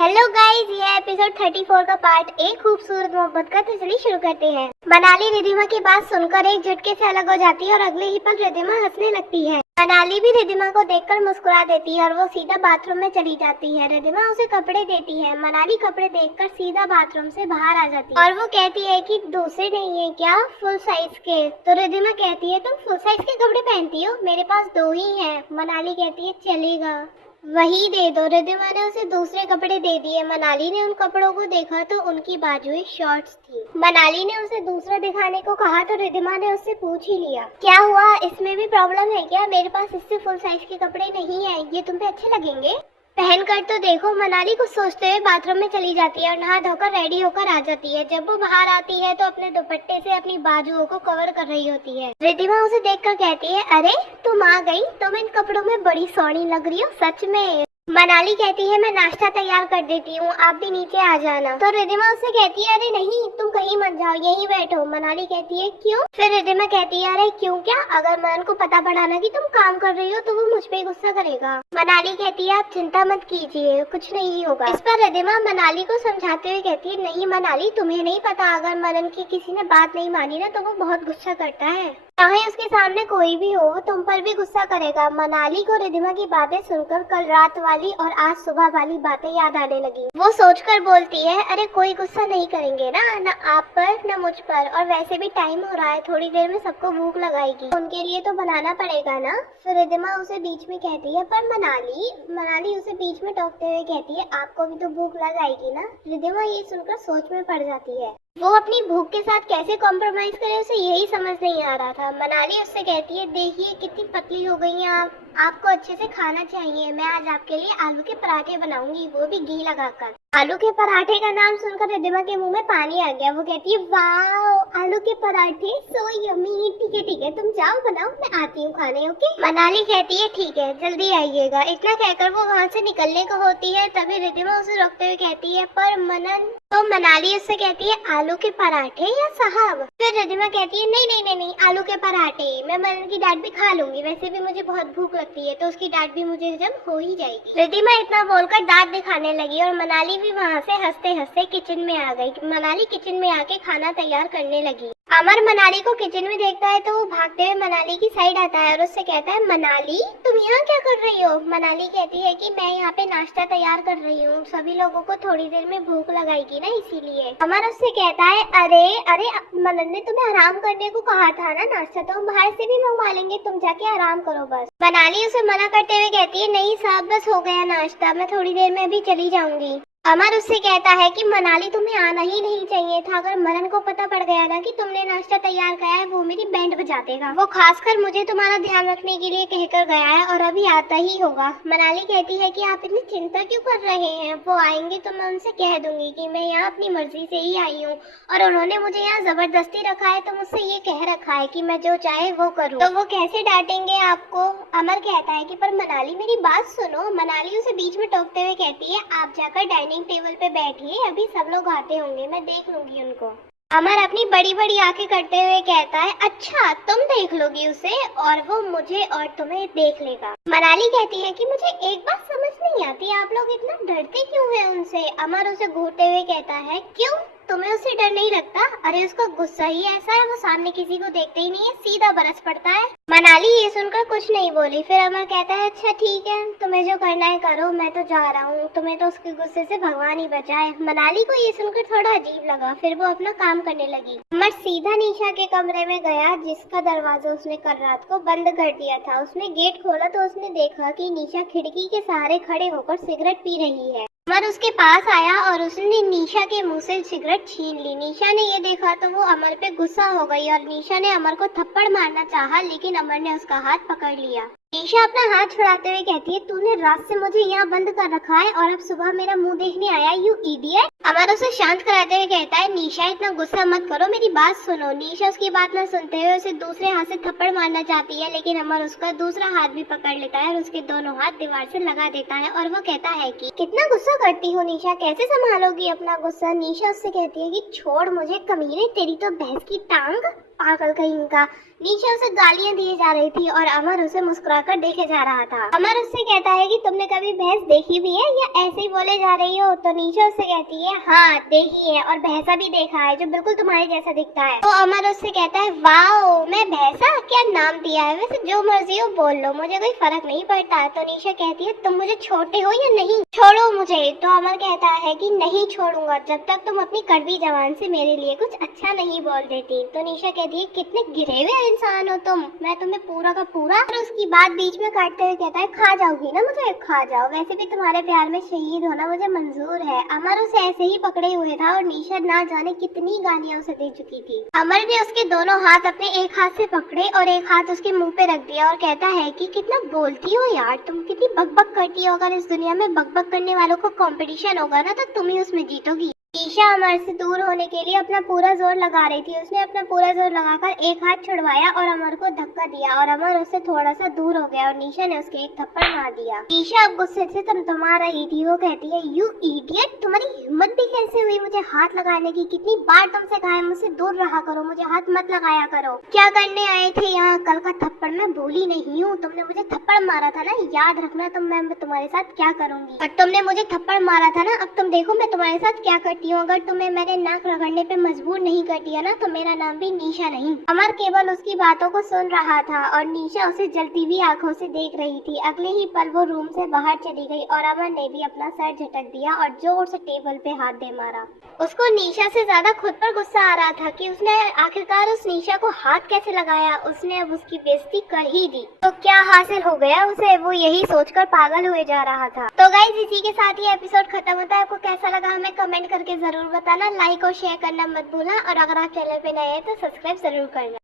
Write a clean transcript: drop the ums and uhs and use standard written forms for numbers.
Hello guys, ये episode 34 का part एक खूबसूरत मोहब्बत का। तो चलिए शुरू करते हैं। मनाली रिधिमा की बात सुनकर एक झटके से अलग हो जाती है और अगले ही पल रिधिमा हंसने लगती है। मनाली भी रिधिमा को देखकर मुस्कुरा देती है और वो सीधा बाथरूम में चली जाती है। रिधिमा उसे कपड़े देती है। मनाली कपड़े देखकर सीधा बाथरूम से बाहर आ जाती है और वो कहती है कि दूसरे नहीं है क्या, फुल साइज के। तो रिधिमा कहती है तुम फुल साइज के कपड़े पहनती हो, मेरे पास 2 ही हैं। मनाली कहती है चलेगा, वही दे दो। रिधिमा ने उसे दूसरे कपड़े दे दिए। मनाली ने उन कपड़ों को देखा तो उनकी बाजुएं शॉर्ट्स थी। मनाली ने उसे दूसरा दिखाने को कहा तो रिधिमा ने उससे पूछ ही लिया, क्या हुआ, इसमें भी प्रॉब्लम है क्या? मेरे पास इससे फुल साइज के कपड़े नहीं है, ये तुम पे अच्छे लगेंगे, पहन कर तो देखो। मनाली कुछ सोचते हुए बाथरूम में चली जाती है और नहा धोकर रेडी होकर आ जाती है। जब वो बाहर आती है तो अपने दुपट्टे से अपनी बाजुओं को कवर कर रही होती है। रिधिमा उसे देखकर कहती है, अरे तुम आ गई, तुम इन कपड़ों में बड़ी सोहनी लग रही हो सच में। मनाली कहती है मैं नाश्ता तैयार कर देती हूँ, आप भी नीचे आ जाना। तो रिधिमा उससे कहती है अरे नहीं, तुम कहीं मत जाओ, यहीं बैठो। मनाली कहती है क्यों? फिर रिधिमा कहती है अरे क्यों क्या, अगर मनन को पता पड़ा ना कि तुम काम कर रही हो तो वो मुझ पे गुस्सा करेगा। मनाली कहती है आप चिंता मत कीजिए, कुछ नहीं होगा। इस पर रिधिमा मनाली को समझाते हुए कहती है नहीं मनाली, तुम्हें नहीं पता, अगर मनन की किसी ने बात नहीं मानी ना तो वो बहुत गुस्सा करता है, चाहे उसके सामने कोई भी हो वो तुम पर भी गुस्सा करेगा। मनाली को रिधिमा की बातें सुनकर कल रात वाली और आज सुबह वाली बातें याद आने लगी। वो सोचकर बोलती है अरे कोई गुस्सा नहीं करेंगे ना आप पर ना मुझ पर, और वैसे भी टाइम हो रहा है, थोड़ी देर में सबको भूख लगाएगी, उनके लिए तो बनाना पड़ेगा ना। फिर रिधिमा उसे बीच में कहती है पर मनाली उसे बीच में टोकते हुए कहती है आपको भी तो भूख लगाएगी ना। रिधिमा ये सुनकर सोच में पड़ जाती है, वो अपनी भूख के साथ कैसे कॉम्प्रोमाइज करे उसे यही समझ नहीं आ रहा था। मनाली उससे कहती है देखिए कितनी पतली हो गई हैं आप, आपको अच्छे से खाना चाहिए, मैं आज आपके लिए आलू के पराठे बनाऊंगी, वो भी घी लगाकर। आलू के पराठे का नाम सुनकर रिधिमा के मुंह में पानी आ गया। वो कहती है वाह, आलू के पराठे सो यम्मी, ठीक है तुम जाओ बनाओ, मैं आती हूँ खाने, ओके। मनाली कहती है ठीक है जल्दी आइएगा। इतना कहकर वो वहाँ से निकलने को होती है तभी रिधिमा उसे रोकते हुए कहती है पर मनन। तो मनाली उससे कहती है आलू के पराठे या साहब? फिर रिधिमा कहती है नहीं, आलू के पराठे, मैं मनन की डांट भी खा लूंगी, वैसे भी मुझे बहुत भूख लगती है तो उसकी डांट भी मुझे जब हो ही जाएगी। रिधिमा इतना बोलकर दांत दिखाने लगी और मनाली भी वहाँ से हंसते हंसते किचन में आ गई। मनाली किचन में आके खाना तैयार करने लगी। अमर मनाली को किचन में देखता है तो वो भागते हुए मनाली की साइड आता है और उससे कहता है मनाली तुम यहाँ क्या कर रही हो? मनाली कहती है कि मैं यहाँ पे नाश्ता तैयार कर रही हूँ, सभी लोगों को थोड़ी देर में भूख लगाएगी ना इसीलिए। अमर उससे कहता है अरे मनन ने तुम्हें आराम करने को कहा था ना, नाश्ता तो हम बाहर से भी मंगवा लेंगे, तुम जाके आराम करो बस। मनाली उसे मना करते हुए कहती है नहीं साहब बस हो गया नाश्ता, मैं थोड़ी देर में भी चली जाऊंगी। अमर उससे कहता है कि मनाली तुम्हें आना ही नहीं चाहिए था, अगर मनन को पता पड़ गया ना कि तुमने नाश्ता तैयार किया है वो मेरी बैंड बजा देगा, वो खासकर मुझे तुम्हारा ध्यान रखने के लिए कहकर गया है और अभी आता ही होगा। मनाली कहती है कि आप इतनी चिंता क्यों कर रहे हैं, वो आएंगे तो मैं उनसे कह दूंगी कि मैं यहाँ अपनी मर्जी से ही आई हूँ और उन्होंने मुझे यहाँ जबरदस्ती रखा है, तो मुझसे ये कह रखा है कि मैं जो चाहे वो करूँ, तो वो कैसे डांटेंगे आपको? अमर कहता है कि पर मनाली मेरी बात सुनो। मनाली उसे बीच में टोकते हुए कहती है आप जाकर डाइनिंग टेबल पे बैठिए, अभी सब लोग आते होंगे, मैं देख लूंगी उनको। अमर अपनी बड़ी बड़ी आंखें करते हुए कहता है अच्छा तुम देख लोगी उसे और वो मुझे और तुम्हें देख लेगा। मनाली कहती है कि मुझे एक बात समझ नहीं आती, आप लोग इतना डरते क्यों हैं उनसे? अमर उसे घूरते हुए कहता है क्यों, तुम्हें उससे डर नहीं लगता? अरे उसका गुस्सा ही ऐसा है, वो सामने किसी को देखते ही नहीं है, सीधा बरस पड़ता है। मनाली ये सुनकर कुछ नहीं बोली। फिर अमर कहता है अच्छा ठीक है, तुम्हें जो करना है करो, मैं तो जा रहा हूँ, तुम्हें तो उसके गुस्से से भगवान ही बचाए। मनाली को ये सुनकर थोड़ा अजीब लगा, फिर वो अपना काम करने लगी। अमर सीधा निशा के कमरे में गया जिसका दरवाजा उसने कल रात को बंद कर दिया था। उसने गेट खोला तो उसने देखा कि निशा खिड़की के सहारे खड़े होकर सिगरेट पी रही है। अमर उसके पास आया और उसने निशा के मुंह से सिगरेट छीन ली। निशा ने ये देखा तो वो अमर पे गुस्सा हो गई और निशा ने अमर को थप्पड़ मारना चाहा, लेकिन अमर ने उसका हाथ पकड़ लिया। निशा अपना हाथ छुड़ाते हुए कहती है तूने रात से मुझे यहाँ बंद कर रखा है और अब सुबह मेरा मुंह देखने आया, यू इडियट। अमर उसे शांत कराते हुए कहता है निशा इतना गुस्सा मत करो, मेरी बात सुनो। निशा उसकी बात न सुनते हुए उसे दूसरे हाथ से थप्पड़ मारना चाहती है, लेकिन अमर उसका दूसरा हाथ भी पकड़ लेता है और उसके दोनों हाथ दीवार से लगा देता है और वो कहता है कि कितना गुस्सा करती हो निशा, कैसे संभालोगी अपना गुस्सा? निशा उससे कहती है कि छोड़ मुझे कमीने, तेरी तो भैंस की टांग, पागल कहीं का। निशा उसे गालियां दिए जा रही थी और अमर उसे मुस्कुराकर देखे जा रहा था। अमर उससे कहता है कि तुमने कभी भैंस देखी भी है या ऐसे ही बोले जा रही हो? तो निशा उससे कहती है हाँ देखी है और भैंसा भी देखा है जो बिल्कुल तुम्हारे जैसा दिखता है। तो अमर उससे कहता है वाओ मैं भैंसा, क्या नाम दिया है? वैसे जो मर्जी हो बोल लो, मुझे कोई फर्क नहीं पड़ता। तो निशा कहती है तुम मुझे छोड़ते हो या नहीं? छोड़ो मुझे। तो अमर कहता है कि नहीं छोड़ूंगा जब तक तुम अपनी कड़वी जबान से मेरे लिए कुछ अच्छा नहीं बोल देती। तो निशा कहती है कितने गिरे हुए इंसान हो तुम, मैं तुम्हें पूरा का पूरा। और उसकी बात बीच में काटते हुए कहता है खा जाओगी ना मुझे? खा जाओ, वैसे भी तुम्हारे प्यार में शहीद होना मुझे मंजूर है। अमर उसे ऐसे ही पकड़े हुए था और निशा ना जाने कितनी गालियां उसे दे चुकी थी। अमर ने उसके दोनों हाथ अपने एक हाथ से पकड़े और एक हाथ उसके मुंह पे रख दिया और कहता है कि कितना बोलती हो यार तुम, कितनी बकबक करती हो। अगर इस दुनिया में बकबक करने वालों को कंपटीशन होगा ना तो तुम ही उसमें जीतोगी। ईशा अमर से दूर होने के लिए अपना पूरा जोर लगा रही थी। उसने अपना पूरा जोर लगाकर एक हाथ छुड़वाया और अमर को धक्का दिया और अमर उससे थोड़ा सा दूर हो गया और निशा ने उसके एक थप्पड़ मार दिया। ईशा अब गुस्से से तमतमा रही थी। वो कहती है यू इडियट, तुम्हारी हिम्मत भी कैसे हुई मुझे हाथ लगाने की? कितनी बार तुमसे कहा है मुझसे दूर रहा करो, मुझे हाथ मत लगाया करो। क्या करने आए थे यहाँ? कल का थप्पड़ मैं भूली नहीं हूँ। तुमने मुझे थप्पड़ मारा था ना, याद रखना। मैं तुम्हारे साथ क्या करूंगी। और तुमने मुझे थप्पड़ मारा था ना, अब तुम देखो मैं तुम्हारे साथ क्या करती हूँ। अगर तुम्हें मैंने नाक रगड़ने पे मजबूर नहीं कर दिया ना तो मेरा नाम भी निशा नहीं। अमर केवल उसकी बातों को सुन रहा था और निशा उसे जलती हुई आंखों से देख रही थी। अगले ही पल वो रूम से बाहर चली गई और अमर ने भी अपना सर झटक दिया और जोर से टेबल पे हाथ दे मारा। उसको निशा से ज्यादा खुद पर गुस्सा आ रहा था कि उसने आखिरकार उस निशा को हाथ कैसे लगाया। उसने अब उसकी बेइज्जती कर ही दी तो क्या हासिल हो गया उसे, वो यही सोचकर पागल हुए जा रहा था। तो गाइस इसी के साथ ये एपिसोड खत्म होता है। आपको कैसा लगा हमें कमेंट करके जरूर बताना। लाइक और शेयर करना मत भूलना और अगर आप चैनल पे नए हैं तो सब्सक्राइब जरूर करना।